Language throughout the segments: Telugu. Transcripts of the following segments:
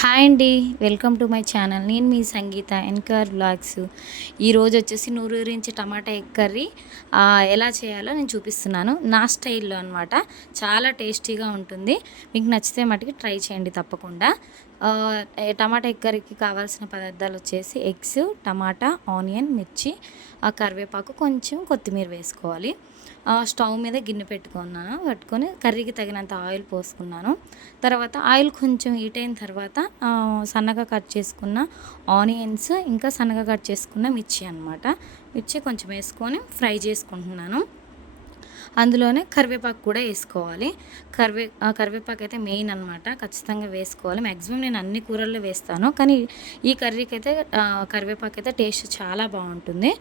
హాయ్ అండి. Welcome to my channel. నేను మీ సంగీత ఎన్కర్ బ్లాగ్స్. ఈరోజు వచ్చేసి నూరూరించి టమాటా ఎగ్ కర్రీ. ఎలా చేయాలో నేను చూపిస్తున్నాను. నా స్టైల్లో అనమాట చాలా టేస్టీగా ఉంటుంది. మీకు నచ్చితే మటుకి ట్రై చేయండి తప్పకుండా. టమాటా ఎగ్ కర్రీకి కావాల్సిన పదార్థాలు వచ్చేసి ఎగ్స్ టమాటా ఆనియన్ మిర్చి ఆ, కరివేపాకు కొంచెం కొత్తిమీర వేసుకోవాలి. స్టవ్ మీద గిన్నె పెట్టుకున్నాను పెట్టుకొని కర్రీకి తగినంత ఆయిల్ పోసుకున్నాను. తర్వాత ఆయిల్ కొంచెం హీట్ అయిన తర్వాత సన్నగా కట్ చేసుకున్న ఆనియన్స్ ఇంకా సన్నగా కట్ చేసుకున్న మిర్చి అనమాట మిర్చి కొంచెం వేసుకొని ఫ్రై చేసుకుంటున్నాను. అందులోనే కరివేపాకు కూడా వేసుకోవాలి. కరివే కరివేపాకు అయితే మెయిన్ అనమాట ఖచ్చితంగా వేసుకోవాలి. మ్యాక్సిమం నేను అన్ని కూరల్లో వేస్తాను. కానీ ఈ కర్రీకి అయితే కరివేపాకు అయితే టేస్ట్ చాలా బాగుంటుంది.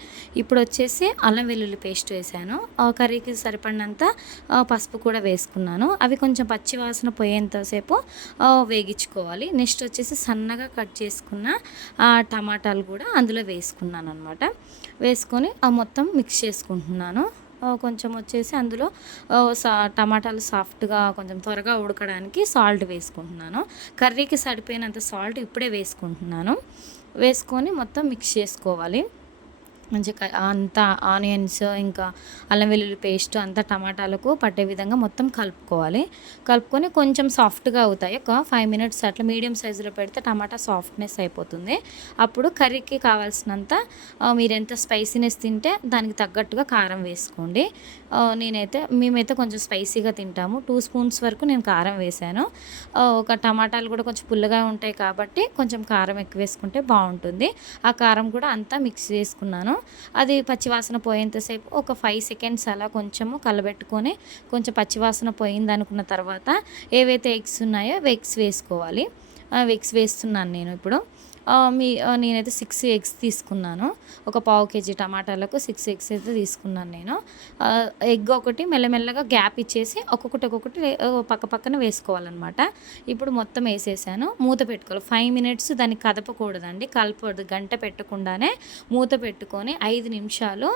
ఇప్పుడు వచ్చేసి అల్లం వెల్లుల్లి పేస్ట్ వేసాను. ఆ కర్రీకి సరిపడినంత పసుపు కూడా వేసుకున్నాను. అవి కొంచెం పచ్చి వాసన పోయేంతసేపు వేగించుకోవాలి. నెక్స్ట్ వచ్చేసి సన్నగా కట్ చేసుకున్న టమాటాలు కూడా అందులో వేసుకున్నాను అనమాట వేసుకొని ఆ మొత్తం మిక్స్ చేసుకుంటున్నాను. కొంచెం వచ్చేసి అందులో సా టమాటాలు సాఫ్ట్గా కొంచెం త్వరగా ఉడకడానికి సాల్ట్ వేసుకుంటున్నాను. కర్రీకి సరిపోయినంత సాల్ట్ ఇప్పుడే వేసుకుంటున్నాను. వేసుకొని మొత్తం మిక్స్ చేసుకోవాలి. మంచిగా అంతా ఆనియన్స్ ఇంకా అల్లం వెల్లుల్లి పేస్ట్ అంతా టమాటాలకు పట్టే విధంగా మొత్తం కలుపుకోవాలి. కలుపుకొని కొంచెం సాఫ్ట్గా అవుతాయి. ఒక ఫైవ్ మినిట్స్ అట్లా మీడియం సైజులో పెడితే టమాటా సాఫ్ట్నెస్ అయిపోతుంది. అప్పుడు కర్రీకి కావాల్సినంత మీరు ఎంత స్పైసీనెస్ తింటే దానికి తగ్గట్టుగా కారం వేసుకోండి. నేనైతే మేమైతే కొంచెం స్పైసీగా తింటాము. టూ స్పూన్స్ వరకు నేను కారం వేసాను. ఒక టమాటాలు కూడా కొంచెం పుల్లగా ఉంటాయి కాబట్టి కొంచెం కారం ఎక్కువ వేసుకుంటే బాగుంటుంది. ఆ కారం కూడా అంతా మిక్స్ చేసుకున్నాను. అది పచ్చివాసన పోయేంతసేపు ఒక ఫైవ్ సెకండ్స్ అలా కొంచెము కలబెట్టుకొని కొంచెం పచ్చివాసన పోయింది అనుకున్న తర్వాత ఏవైతే ఎగ్స్ ఉన్నాయో ఎగ్స్ వేసుకోవాలి. ఎగ్స్ వేస్తున్నాను నేను ఇప్పుడు. మీ నేనైతే సిక్స్ ఎగ్స్ తీసుకున్నాను. ఒక పావు కేజీ టమాటాలకు సిక్స్ ఎగ్స్ అయితే తీసుకున్నాను నేను. ఎగ్ ఒకటి మెల్లమెల్లగా గ్యాప్ ఇచ్చేసి ఒక్కొక్కటి ఒక్కొక్కటి పక్క పక్కన వేసుకోవాలన్నమాట. ఇప్పుడు మొత్తం వేసేసాను. మూత పెట్టుకోవాలి. ఫైవ్ మినిట్స్ దాన్ని కదపకూడదండి. కలపకూడదు గంట పెట్టకుండానే మూత పెట్టుకొని ఐదు నిమిషాలు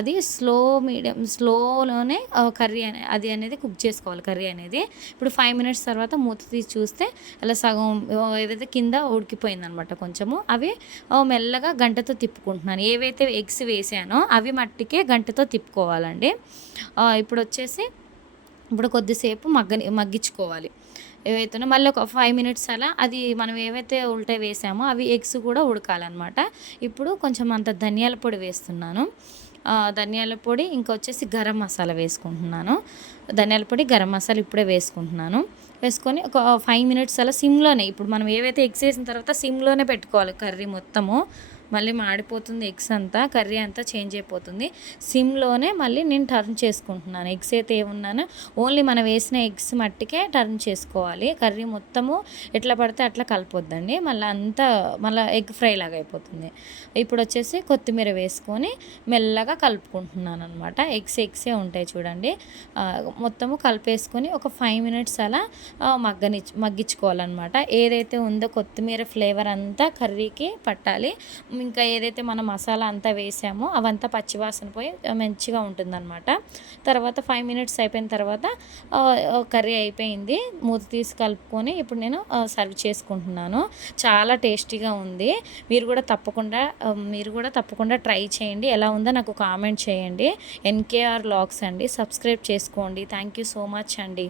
అది స్లో మీడియం స్లోలోనే కర్రీ అనే అది అనేది కుక్ చేసుకోవాలి కర్రీ అనేది. ఇప్పుడు ఫైవ్ మినిట్స్ తర్వాత మూత తీసి చూస్తే అలా సగం ఏదైతే కింద ఉడికిపోయిందనమాట కొంచెం. కొంచెము అవి మెల్లగా గంటతో తిప్పుకుంటున్నాను. ఏవైతే ఎగ్స్ వేసానో అవి మట్టికే గంటతో తిప్పుకోవాలండి. ఇప్పుడు వచ్చేసి ఇప్పుడు కొద్దిసేపు మగ్గని మగ్గించుకోవాలి. ఏవైతేనో మళ్ళీ ఒక ఫైవ్ మినిట్స్ అలా అది మనం ఏవైతే ఉల్టా వేసామో అవి ఎగ్స్ కూడా ఉడకాలన్నమాట. ఇప్పుడు కొంచెం అంత ధనియాల పొడి వేస్తున్నాను. ధనియాల పొడి ఇంకా వచ్చేసి గరం మసాలా వేసుకుంటున్నాను. ధనియాల పొడి గరం మసాలా ఇప్పుడే వేసుకుంటున్నాను. వేసుకొని ఒక ఫైవ్ మినిట్స్ అలా సిమ్లోనే ఇప్పుడు మనం ఏవైతే ఎగ్స్ వేసిన తర్వాత సిమ్లోనే పెట్టుకోవాలి కర్రీ మొత్తము. మళ్ళీ మాడిపోతుంది ఎగ్స్ అంతా కర్రీ అంతా చేంజ్ అయిపోతుంది. సిమ్లోనే మళ్ళీ నేను టర్న్ చేసుకుంటున్నాను. ఎగ్స్ అయితే ఏమున్నానో? ఓన్లీ మనం వేసిన ఎగ్స్ మట్టికే టర్న్ చేసుకోవాలి. కర్రీ మొత్తము ఎట్లా పడితే అట్లా కలపొద్దండి. మళ్ళీ అంతా మళ్ళీ ఎగ్ ఫ్రై లాగా అయిపోతుంది. ఇప్పుడు వచ్చేసి కొత్తిమీర వేసుకొని మెల్లగా కలుపుకుంటున్నాను అనమాట ఎగ్స్ ఎగ్సే ఉంటాయి చూడండి. మొత్తము కలిపేసుకొని ఒక ఫైవ్ మినిట్స్ అలా మగ్గని మగ్గించుకోవాలన్నమాట ఏదైతే ఉందో కొత్తిమీర ఫ్లేవర్ అంతా కర్రీకి పట్టాలి. ఇంకా ఏదైతే మనం మసాలా అంతా వేసామో అవంతా పచ్చివాసన పోయి మంచిగా ఉంటుందన్నమాట. తర్వాత ఫైవ్ మినిట్స్ అయిపోయిన తర్వాత కర్రీ అయిపోయింది. మూత తీసి కలుపుకొని ఇప్పుడు నేను సర్వ్ చేసుకుంటున్నాను. చాలా టేస్టీగా ఉంది. మీరు కూడా తప్పకుండా మీరు కూడా తప్పకుండా ట్రై చేయండి. ఎలా ఉందో నాకు కామెంట్ చేయండి. ఎన్కేఆర్ లాగ్స్ అండి. సబ్స్క్రైబ్ చేసుకోండి. థ్యాంక్ యూ సో మచ్ అండి.